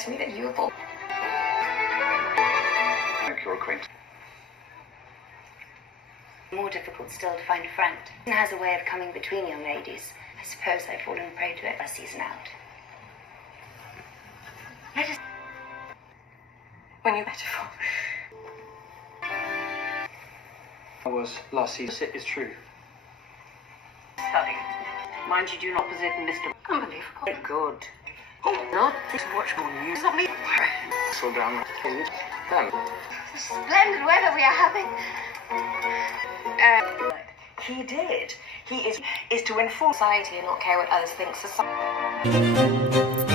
to me that you were born. Thank your acquaintance. More difficult still to find a friend. It has a way of coming between young ladies. I suppose I've fallen prey to it last season out. Let us... When you metaphor. I was last season. It is true. Study. Mind you do not possess Mr. Unbelievable. Good. Oh, not to watch more news. Lovely. Slow down. Then. The splendid weather we are having. He did. He is to inform Society and not care what others think society.